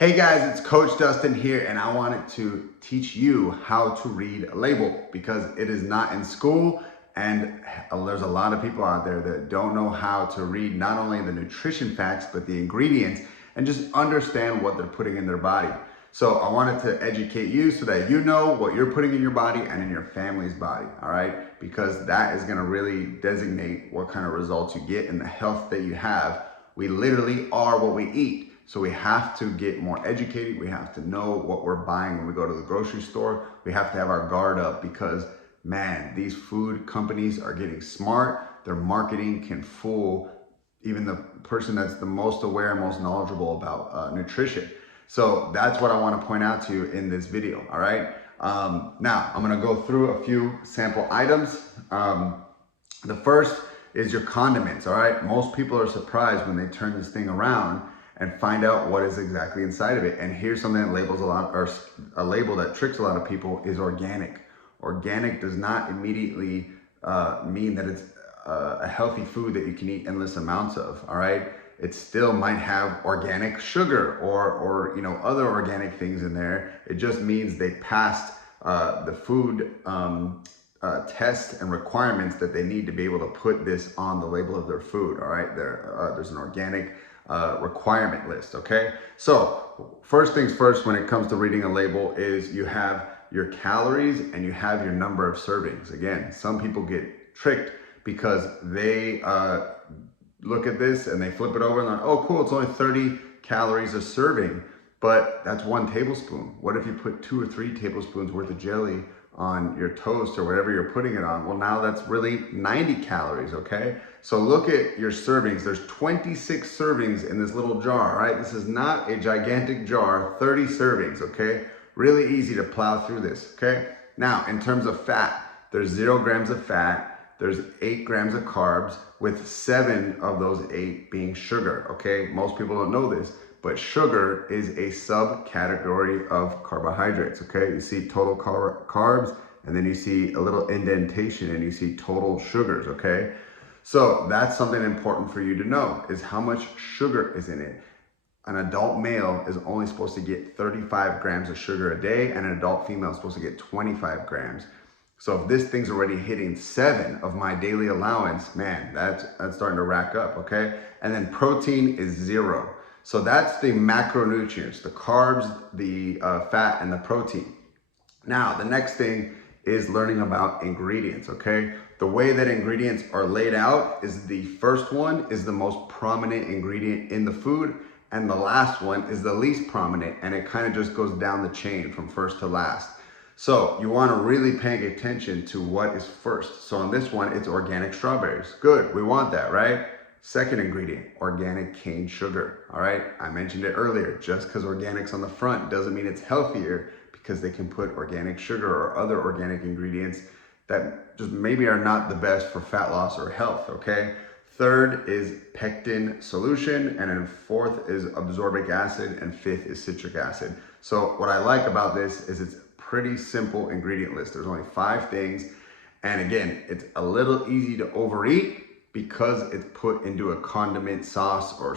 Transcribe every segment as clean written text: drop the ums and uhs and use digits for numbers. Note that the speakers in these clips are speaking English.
Hey guys, it's Coach Dustin here, and I wanted to teach you how to read a label because it is not in school, and there's a lot of people out there that don't know how to read not only the nutrition facts but the ingredients and just understand what they're putting in their body. So I wanted to educate you so that you know what you're putting in your body and in your family's body, all right? Because that is gonna really designate what kind of results you get and the health that you have. We literally are what we eat. So we have to get more educated. We have to know what we're buying when we go to the grocery store. We have to have our guard up because, man, these food companies are getting smart. Their marketing can fool even the person that's the most aware and most knowledgeable about nutrition. So that's what I want to point out to you in this video, all right? Now, I'm going to go through a few sample items. The first is your condiments, all right? Most people are surprised when they turn this thing around and find out what is exactly inside of it. And here's something that labels a lot, or a label that tricks a lot of people, is organic. Organic does not immediately mean that it's a healthy food that you can eat endless amounts of, all right? It still might have organic sugar or you know, other organic things in there. It just means they passed the food tests and requirements that they need to be able to put this on the label of their food, all right? There's an organic requirement list, okay? So first things first when it comes to reading a label is you have your calories and you have your number of servings. Again, some people get tricked because they look at this and they flip it over and they're like, oh cool, it's only 30 calories a serving, but that's 1 tablespoon. What if you put 2 or 3 tablespoons worth of jelly on your toast or whatever you're putting it on? Well, now that's really 90 calories, okay? So look at your servings. There's 26 servings in this little jar, right? This is not a gigantic jar, 30 servings, okay? Really easy to plow through this, okay? Now, in terms of fat, there's 0 grams of fat, there's 8 grams of carbs, with 7 of those 8 being sugar, okay? Most people don't know this, but sugar is a subcategory of carbohydrates, okay? You see total carbs, and then you see a little indentation, and you see total sugars, okay? So that's something important for you to know, is how much sugar is in it. An adult male is only supposed to get 35 grams of sugar a day, and an adult female is supposed to get 25 grams. So if this thing's already hitting 7 of my daily allowance, man, that's starting to rack up, okay? And then protein is 0. So that's the macronutrients, the carbs, the fat, and the protein. Now, the next thing is learning about ingredients, okay? The way that ingredients are laid out is the first one is the most prominent ingredient in the food, and the last one is the least prominent, and it kind of just goes down the chain from first to last. So you want to really pay attention to what is first. So on this one, it's organic strawberries. Good, we want that, right? Second ingredient, organic cane sugar, all right? I mentioned it earlier, just because organic's on the front doesn't mean it's healthier, because they can put organic sugar or other organic ingredients that just maybe are not the best for fat loss or health, okay? Third is pectin solution, and then fourth is ascorbic acid, and fifth is citric acid. So what I like about this is it's pretty simple ingredient list. There's only 5 things, and again, it's a little easy to overeat because it's put into a condiment sauce or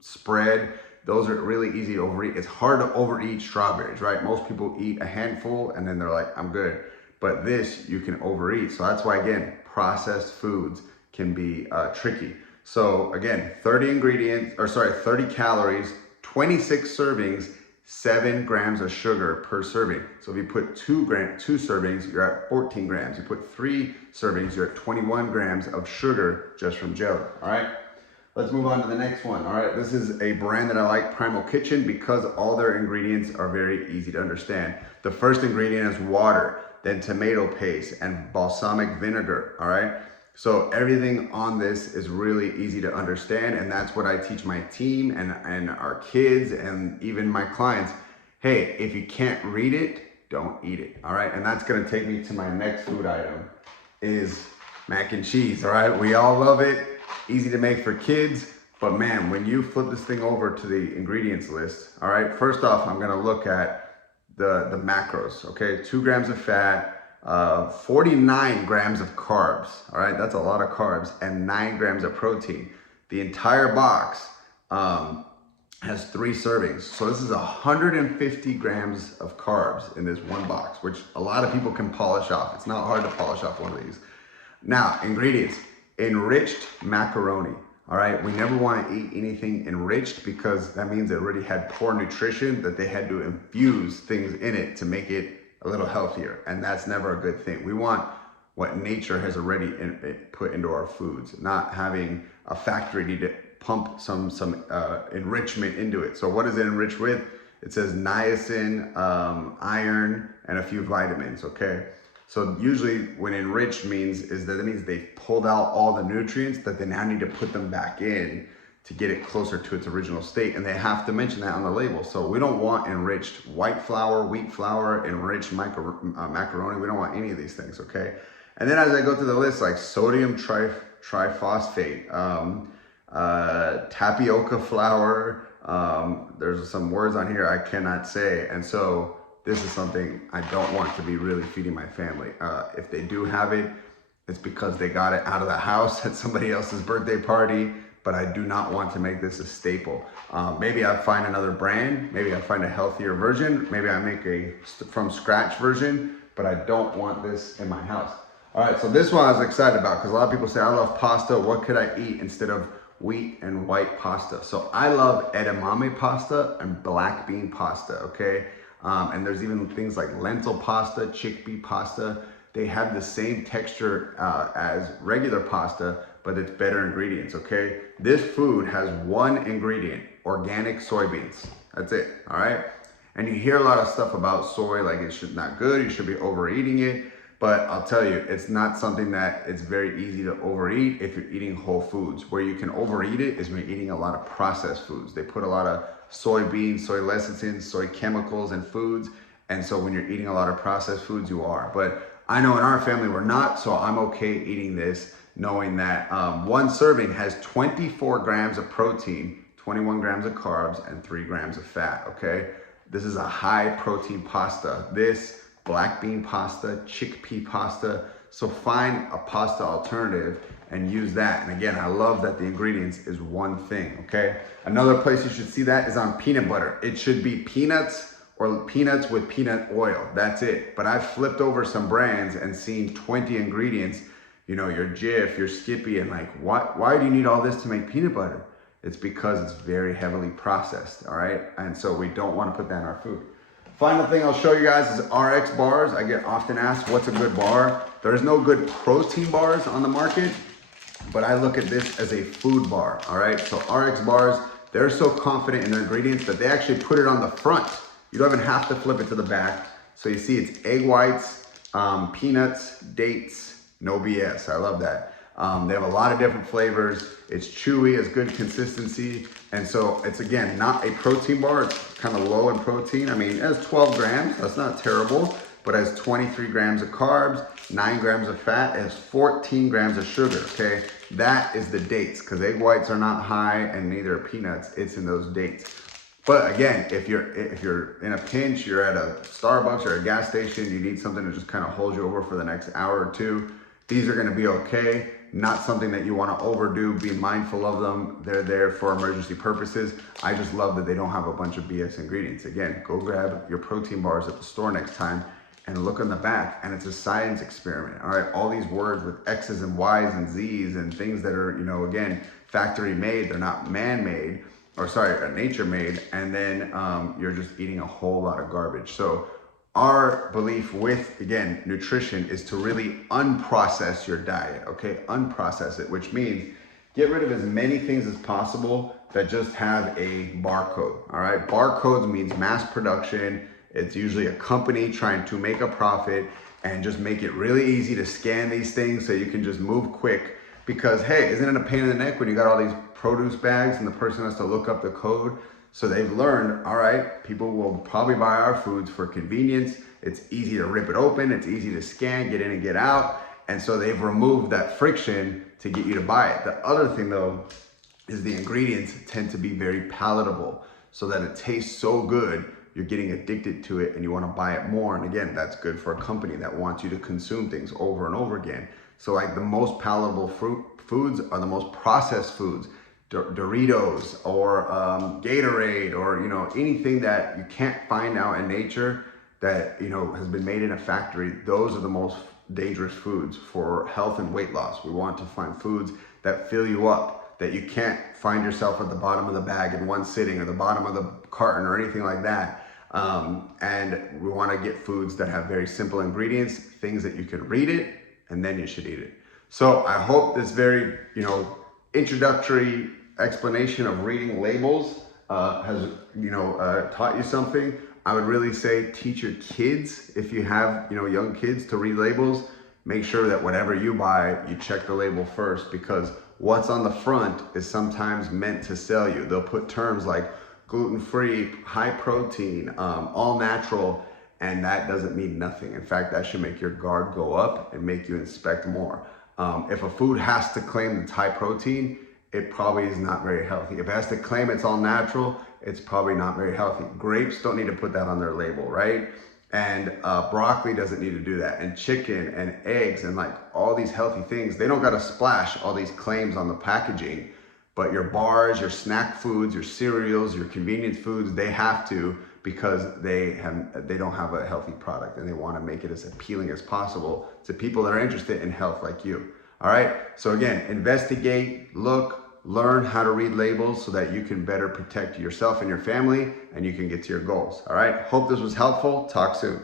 spread. Those are really easy to overeat. It's hard to overeat strawberries, right? Most people eat a handful and then they're like, I'm good. But this, you can overeat. So that's why, again, processed foods can be tricky. So again, 30 calories, 26 servings, 7 grams of sugar per serving. So if you put 2 servings, you're at 14 grams. You put 3 servings, you're at 21 grams of sugar just from jelly, all right? Let's move on to the next one, all right? This is a brand that I like, Primal Kitchen, because all their ingredients are very easy to understand. The first ingredient is water, then tomato paste and balsamic vinegar, all right? So everything on this is really easy to understand, and that's what I teach my team and our kids and even my clients. Hey, if you can't read it, don't eat it, all right? And that's gonna take me to my next food item, is mac and cheese, all right? We all love it, easy to make for kids, but man, when you flip this thing over to the ingredients list, all right, first off, I'm gonna look at the macros, okay? 2 grams of fat, 49 grams of carbs, all right? That's a lot of carbs, and 9 grams of protein. The entire box has 3 servings. So this is 150 grams of carbs in this one box, which a lot of people can polish off. It's not hard to polish off one of these. Now, ingredients: enriched macaroni. All right, we never want to eat anything enriched because that means it already had poor nutrition, that they had to infuse things in it to make it a little healthier. And that's never a good thing. We want what nature has already put into our foods, not having a factory need to pump some enrichment into it. So what is it enriched with? It says niacin, iron, and a few vitamins, okay? So usually when enriched means they've pulled out all the nutrients that they now need to put them back in to get it closer to its original state. And they have to mention that on the label. So we don't want enriched white flour, wheat flour, enriched macaroni. We don't want any of these things, okay? And then as I go through the list, like sodium triphosphate, tapioca flour, there's some words on here I cannot say. And so this is something I don't want to be really feeding my family. If they do have it, it's because they got it out of the house at somebody else's birthday party, but I do not want to make this a staple. Maybe I find another brand, maybe I find a healthier version, maybe I make a from scratch version, but I don't want this in my house. All right, so this one I was excited about because a lot of people say, I love pasta, what could I eat instead of wheat and white pasta? So I love edamame pasta and black bean pasta, okay? And there's even things like lentil pasta, chickpea pasta. They have the same texture as regular pasta, but it's better ingredients, okay? This food has one ingredient, organic soybeans. That's it, all right? And you hear a lot of stuff about soy, like it should not good, you should be overeating it. But I'll tell you, it's not something that it's very easy to overeat if you're eating whole foods. Where you can overeat it is when you're eating a lot of processed foods. They put a lot of soybeans, soy lecithins, soy chemicals in foods. And so when you're eating a lot of processed foods, you are. But I know in our family we're not, so I'm okay eating this, knowing that one serving has 24 grams of protein, 21 grams of carbs, and 3 grams of fat, okay? This is a high protein pasta. This black bean pasta, chickpea pasta. So find a pasta alternative and use that. And again, I love that the ingredients is one thing, okay? Another place you should see that is on peanut butter. It should be peanuts or peanuts with peanut oil. That's it. But I've flipped over some brands and seen 20 ingredients, you know, your Jif, your Skippy, and like, why do you need all this to make peanut butter? It's because it's very heavily processed, all right? And so we don't want to put that in our food. Final thing I'll show you guys is RX bars. I get often asked, what's a good bar? There's no good protein bars on the market, but I look at this as a food bar, all right? So RX bars, they're so confident in their ingredients that they actually put it on the front. You don't even have to flip it to the back. So you see it's egg whites, peanuts, dates, no BS. I love that. They have a lot of different flavors. It's chewy, it's good consistency. And so it's, again, not a protein bar. It's kind of low in protein. I mean, it has 12 grams. That's not terrible, but it has 23 grams of carbs, 9 grams of fat. It has 14 grams of sugar, okay? That is the dates, because egg whites are not high and neither are peanuts. It's in those dates. But again, if you're in a pinch, you're at a Starbucks or a gas station, you need something to just kind of hold you over for the next hour or two, these are gonna be okay. Not something that you wanna overdo, be mindful of them. They're there for emergency purposes. I just love that they don't have a bunch of BS ingredients. Again, go grab your protein bars at the store next time and look on the back, and it's a science experiment, all right? All these words with X's and Y's and Z's and things that are, you know, again, factory made, they're not man-made, or sorry, nature made, and then you're just eating a whole lot of garbage. So our belief with, again, nutrition is to really unprocess your diet, okay? Unprocess it, which means get rid of as many things as possible that just have a barcode, all right? Barcodes means mass production. It's usually a company trying to make a profit and just make it really easy to scan these things so you can just move quick. Because, hey, isn't it a pain in the neck when you got all these produce bags and the person has to look up the code? So they've learned, all right, people will probably buy our foods for convenience. It's easy to rip it open. It's easy to scan, get in and get out. And so they've removed that friction to get you to buy it. The other thing though, is the ingredients tend to be very palatable so that it tastes so good, you're getting addicted to it and you wanna buy it more. And again, that's good for a company that wants you to consume things over and over again. So like the most palatable foods are the most processed foods. Doritos or Gatorade, or anything that you can't find out in nature that has been made in a factory. Those are the most dangerous foods for health and weight loss. We want to find foods that fill you up, that you can't find yourself at the bottom of the bag in one sitting, or the bottom of the carton, or anything like that. And we want to get foods that have very simple ingredients, things that you can read it and then you should eat it. So I hope this very introductory explanation of reading labels has taught you something. I would really say teach your kids, if you have young kids, to read labels. Make sure that whatever you buy, you check the label first, because what's on the front is sometimes meant to sell you. They'll put terms like gluten-free, high protein, all natural, and that doesn't mean nothing. In fact, that should make your guard go up and make you inspect more. If a food has to claim it's high protein, it probably is not very healthy. If it has to claim it's all natural, it's probably not very healthy. Grapes don't need to put that on their label, right? And broccoli doesn't need to do that. And chicken and eggs and like all these healthy things, they don't gotta splash all these claims on the packaging. But your bars, your snack foods, your cereals, your convenience foods, they have to, because they don't have a healthy product, and they want to make it as appealing as possible to people that are interested in health like you. All right. So again, investigate, look, learn how to read labels so that you can better protect yourself and your family, and you can get to your goals. All right. Hope this was helpful. Talk soon.